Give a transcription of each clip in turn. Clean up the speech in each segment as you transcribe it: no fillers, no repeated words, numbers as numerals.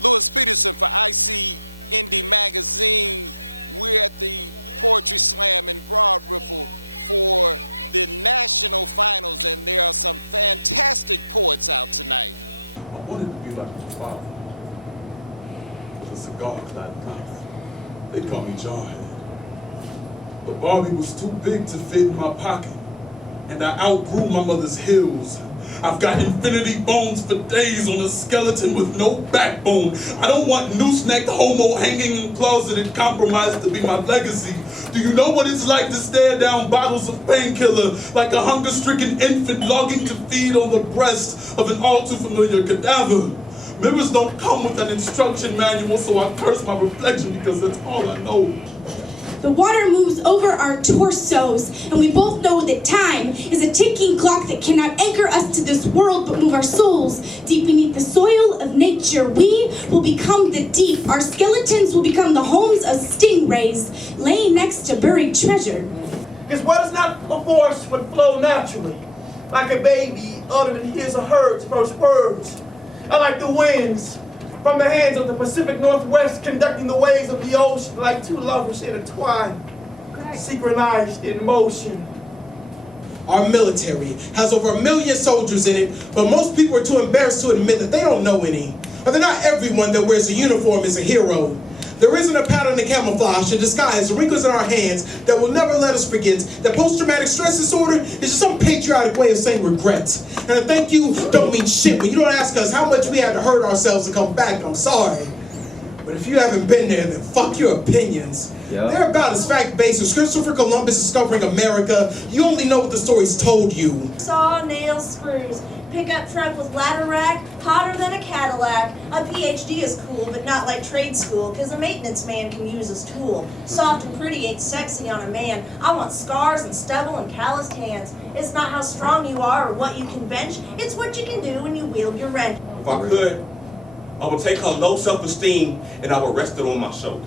Louis Peterson for IC Indie Magazine. We're at the Poetry Slam in Broad Ripple for the national finals, and there are some fantastic poets out tonight. I wanted to be like my father, with a cigar-clad mouth. They call me Jarhead. But Barbie was too big to fit in my pocket, and I outgrew my mother's heels. I've got infinity bones for days on a skeleton with no backbone. I don't want noose-necked homo hanging in closeted compromised to be my legacy. Do you know what it's like to stare down bottles of painkiller like a hunger-stricken infant longing to feed on the breast of an all too familiar cadaver? Mirrors don't come with an instruction manual, so I curse my reflection because that's all I know. The water moves over our torsos, and we both know that time is a ticking clock that cannot anchor us to this world but move our souls deep beneath the soil of nature. We will become the deep. Our skeletons will become the homes of stingrays, laying next to buried treasure. Because what is not before us would flow naturally, like a baby uttering his or her first words, or like the winds from the hands of the Pacific Northwest, conducting the waves of the ocean like two lovers intertwined, synchronized in motion. Our military has over 1 million soldiers in it, but most people are too embarrassed to admit that they don't know any. Or that not everyone that wears a uniform is a hero. There isn't a pattern in camouflage to disguise wrinkles in our hands that will never let us forget that post-traumatic stress disorder is just some patriotic way of saying regret. And a thank you don't mean shit when you don't ask us how much we had to hurt ourselves to come back. I'm sorry. But if you haven't been there, then fuck your opinions. Yep. They're about as fact-based as Christopher Columbus discovering America. You only know what the story's told you. Saw, nails, screws. Pickup truck with ladder rack, hotter than a Cadillac. A PhD is cool, but not like trade school, cause a maintenance man can use his tool. Soft and pretty ain't sexy on a man. I want scars and stubble and calloused hands. It's not how strong you are or what you can bench, it's what you can do when you wield your wrench. If I could, I would take her low self-esteem and I would rest it on my shoulder.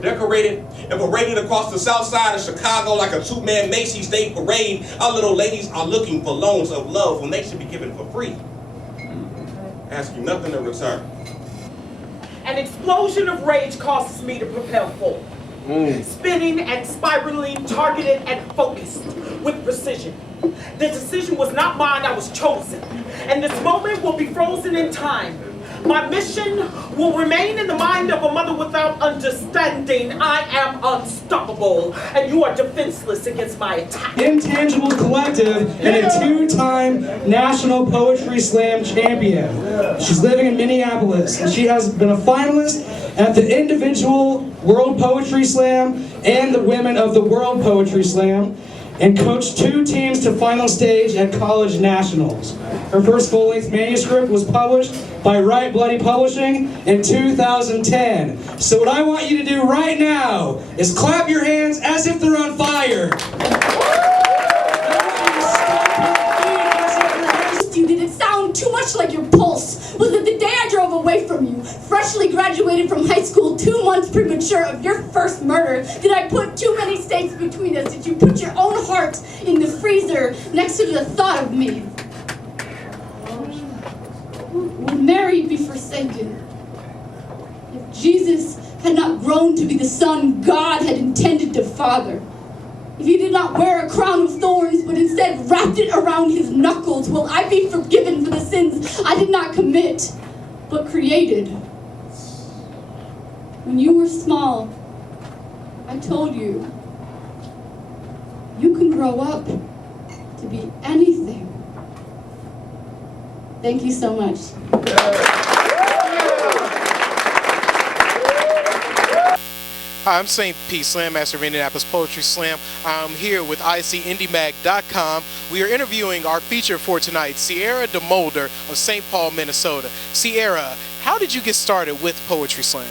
Decorated and paraded across the south side of Chicago like a two-man Macy's Day Parade, our little ladies are looking for loans of love when they should be given for free. Asking nothing in return. An explosion of rage causes me to propel forward. Spinning and spiraling, targeted and focused with precision. The decision was not mine, I was chosen. And this moment will be frozen in time. My mission will remain in the mind of a mother without understanding. I am unstoppable, and you are defenseless against my attack. Intangible Collective and a two-time National Poetry Slam champion. She's living in Minneapolis, and she has been a finalist at the individual World Poetry Slam and the Women of the World Poetry Slam, and coached 2 teams to final stage at college nationals. Her first full-length manuscript was published by Right Bloody Publishing in 2010. So what I want you to do right now is clap your hands as if they're on fire. You didn't sound too much like your pulse. Was it the day I drove away from you, freshly graduated from high school, 2 months premature of your first murder? Did I put too many states between us? Did you put your own heart in the freezer next to the thought of me? Would Mary be forsaken if Jesus had not grown to be the son God had intended to father? If he did not wear a crown of thorns, but instead wrapped it around his knuckles, will I be forgiven for the sins I did not commit, but created? When you were small, I told you, you can grow up to be anything. Thank you so much. Hi, I'm St. P. Slam Master of Indianapolis Poetry Slam. I'm here with ICIndieMag.com. We are interviewing our feature for tonight, Sierra DeMolder of St. Paul, Minnesota. Sierra, how did you get started with Poetry Slam?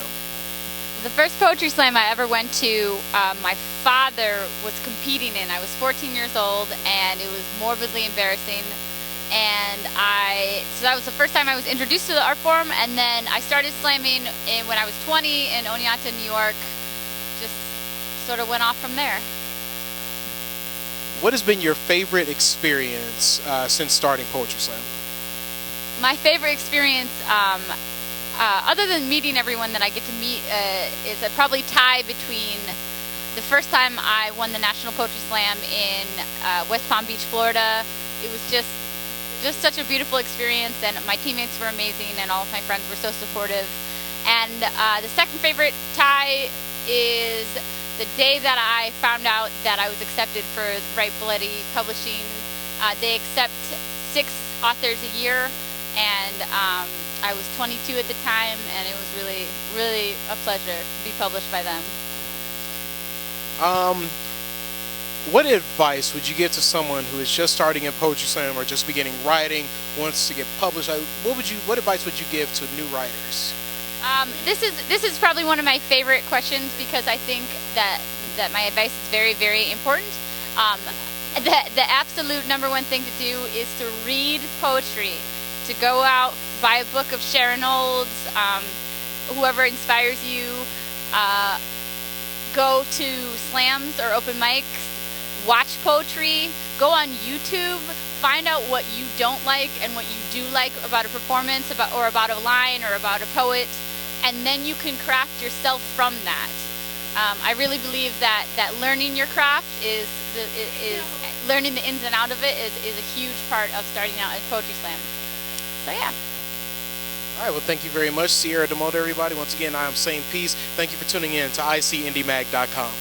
The first Poetry Slam I ever went to, my father was competing in. I was 14 years old, and it was morbidly embarrassing. And so that was the first time I was introduced to the art form, and then I started slamming when I was 20 in Oneonta, New York. Just sort of went off from there. What has been your favorite experience since starting Poetry Slam? My favorite experience, other than meeting everyone that I get to meet, is a probably tie between the first time I won the National Poetry Slam in West Palm Beach, Florida. It was just such a beautiful experience, and my teammates were amazing, and all of my friends were so supportive. And the second favorite tie is the day that I found out that I was accepted for Wright Belletti Publishing. They accept 6 authors a year, and I was 22 at the time, and it was really, really a pleasure to be published by them. What advice would you give to someone who is just starting in Poetry Slam or just beginning writing, wants to get published? What advice would you give to new writers? This is probably one of my favorite questions, because I think that my advice is very, very important. The absolute #1 thing to do is to read poetry, to go out, buy a book of Sharon Olds, whoever inspires you, go to slams or open mics, watch poetry, go on YouTube, find out what you don't like and what you do like about a performance, or about a line or about a poet, and then you can craft yourself from that. I really believe that learning your craft is learning the ins and outs of it is a huge part of starting out at Poetry Slam. So yeah. All right, well, thank you very much, Sierra DeMolder, everybody. Once again, I am St. Peace. Thank you for tuning in to ICIndieMag.com.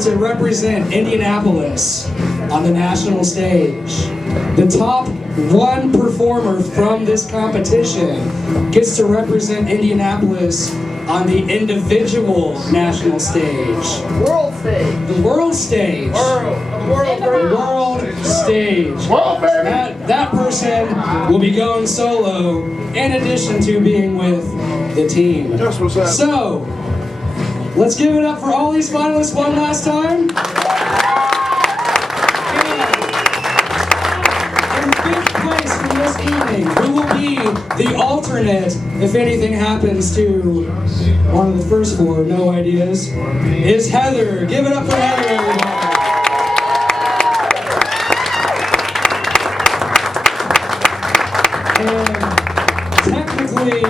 To represent Indianapolis on the national stage, the top 1 performer from this competition gets to represent Indianapolis on the individual national stage. World stage. The world stage. World stage. World, baby. That person will be going solo in addition to being with the team. That's what's happening. So, let's give it up for all these finalists one last time. In 5th place from this evening, who will be the alternate if anything happens to one of the first 4, no ideas, is Heather. Give it up for Heather, everybody. And technically,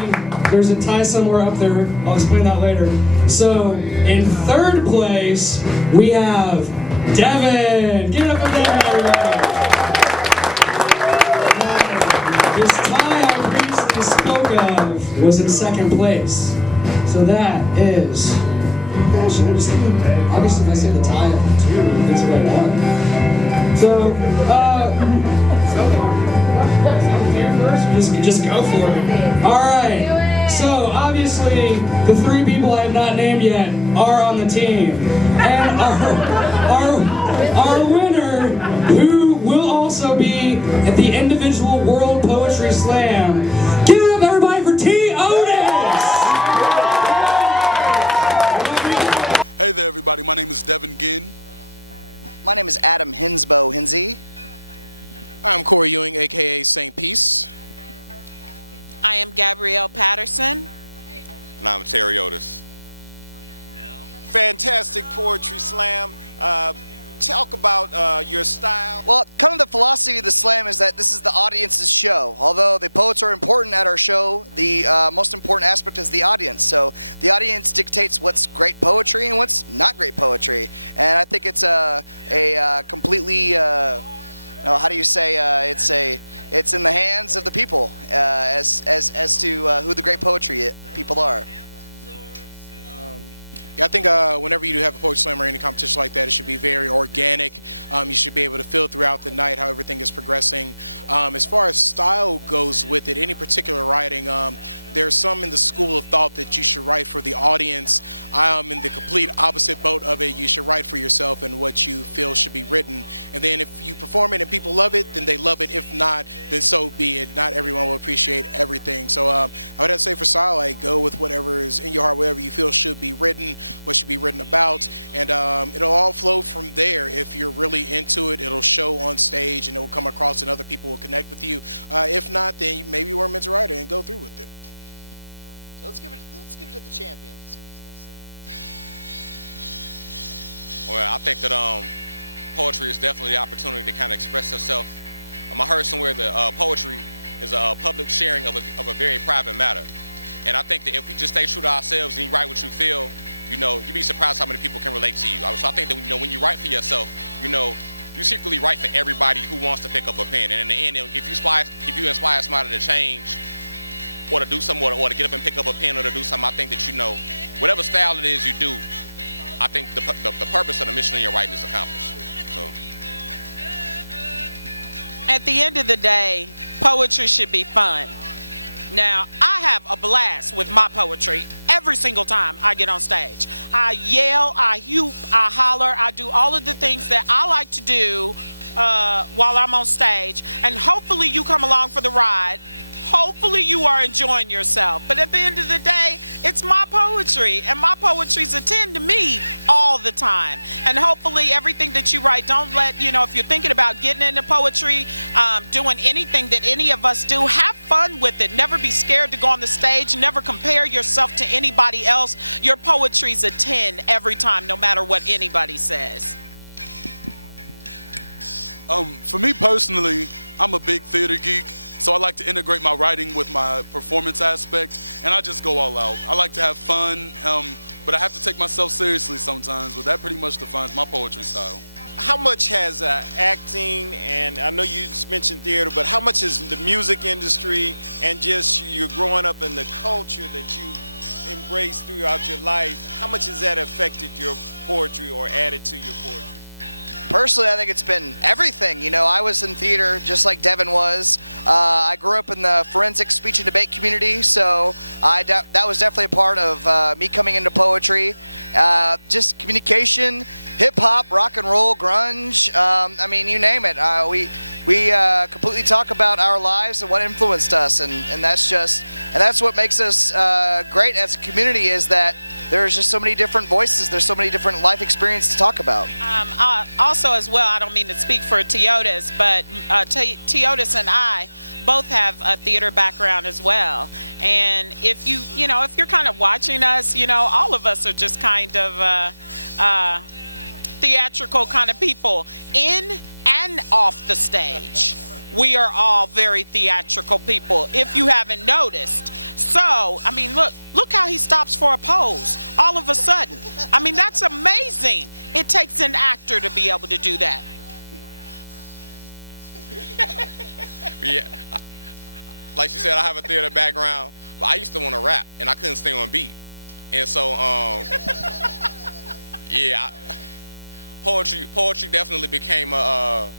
there's a tie somewhere up there. I'll explain that later. So, in 3rd place, we have Devin. Give it up for Devin, everybody. This tie I previously spoke of was in 2nd place. So that is... Obviously, if I say the tie of 2, it's what I want. So, just go for it. All right. So obviously, the 3 people I have not named yet are on the team, and our winner, who will also be at the individual World Poetry Slam. Give it up, everybody, for T. Otis. Hey there, everybody. My name is Devin Ginn. My name is Adam Hinsey. I'm Corey Ewing, a.k.a. St. Peace. I am Gabrielle Patterson. And I'm Terry Otis. Fantastic Poetry Slam. Talk about your style. Well, kind of the philosophy of the slam is that this is the audience's show. Although the poets are important at our show, the most important aspect is the audience. So the audience dictates what's great poetry and what's not great poetry. And I think it's a completely... how do you say? It's in the hands of the people as to who the great poetry people are. Yeah, I think whenever you do have a poetry slam or any competition like that, it should be very organic. You should be able to feel throughout the night how everything is progressing. As far as style goes with it, any particular writing, there's some in the school of thought that you should write for the audience. I'm in the complete opposite boat of it. You should write for yourself and what you feel should be written. And then if you perform it and people love it, then they love it. If not, then so be it. Not everyone will appreciate everything. So I would have to say for style, like, go with whatever is in your heart, whatever you feel should be written, what should be written about, and it'll all flow from there. If you're really into it, it'll show on stage and it will come across and other people will connect with you. If not, then maybe you weren't meant to write it and go through with it. So let's give it to the champion. Let's see what he's got to say. Well, I think that poetry is definitely the opportunity to kind of express yourself. I heard somewhere that poetry is a public sharing of a very private matter. And I think that if we just stay true to ourselves and you write what you feel, you know, you'd be surprised how many people can relate to you. So I think that, you know, when you write for yourself, you know, you secretly write for everybody who wants to pick up a pen. And in the end, if you inspire somebody to change or to do something, or to get up and pick up a pen or to do something, I think that, you know, whatever style it is you do, I think the purpose of the mission of your writing is accomplished. So, at the end of the day, poetry should be fun. Now, I have a blast with my poetry every single time I get on stage. I yell, I whoop, I holler, I do all of the things that I like to do while I'm on stage. And hopefully you come along for the ride. Hopefully you are enjoying yourself. But at the end of the day, it's my poetry, and my poetries attend to me all the time. And hopefully everything that you write, don't let, you know, if you're thinking about getting into poetry, doing anything that any of us do, have fun with it. Never be scared to go on the stage. Never compare yourself to anybody else. Your poetry's a 10 every time, no matter what anybody says. For me personally, I'm a big theater geek. So I like to integrate my writing with my performance aspect, and I just go all out. I like to have fun, but I have to take myself seriously sometimes, but that pretty much defines my poetry style. How much has acting, and I know you mentioned theater, but how much has the music industry and just you're growing up in the culture that you embrace throughout your life, how much has that affected your poetry or added to your poetry? Personally, I think it's been everything. You know, I was in theater just like Devin was. I grew up in the forensic speech and debate community, so that was definitely a part of me coming into poetry. Just communication, hip-hop, rock and roll, grunge, I mean, you name it. We completely talk about our lives and what influenced us, and that's what makes us great as a community, is that there's just so many different voices, there's so many different life experiences to talk about. Also as well, I don't mean to speak for Teotis, but Teotis and I both have a theater background as well. And if you're kind of watching us, you know, all of us are just kind of theatrical kind of people in and off the stage. We are all very theatrical people, if you haven't noticed. So, I mean, look how he stops for a pose all of a sudden. I mean, that's amazing. It takes an actor to be able to do that. Yeah, like she said, I have a theater background, but I used to want to rap, and I couldn't stay on beat. And so, yeah, poetry definitely became a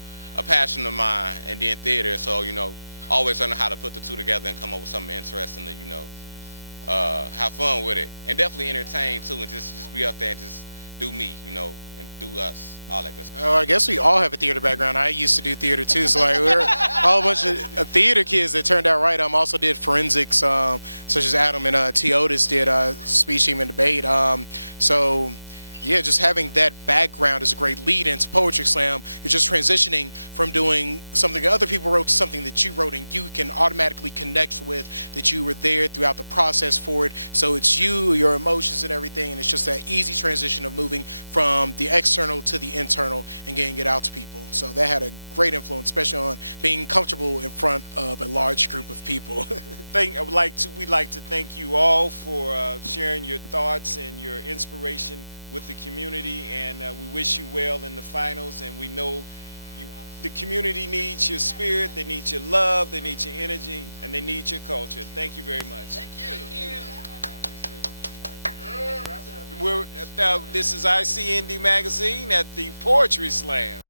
passion of mine, and then theater. So, you know, always learning how to put the two together and come up with something interesting to, you know, have fun with it, and definitely entertain too, and just be up there and just do me, you know, and do us, all that good stuff. I guess we all have a theater background. I used to do theater too, so like we're all a bunch of theater kids that turned out right. Also did forensics, such as Adam and Teotis did speech, team, and debate. So yeah, just having that background is a great lead into Poetry Slam. You're just transitioning from doing something that other people wrote to something that you wrote, and you can automatically connect with, that you were there throughout the process for it. So it's you, your emotions and everything, and it's just that easy transition of moving from the external to the internal and getting it out to people. So that had a great influence, especially on being comfortable in front of a large group of people. We'd like to thank you all for sharing your thoughts and your inspiration with the community, and we wish you well in the finals, and we know the community needs your spirit, they need your love, they need your energy, and they need your culture. Thank you very much. Thank you. This is IC Indie Magazine at the Poetry Slam.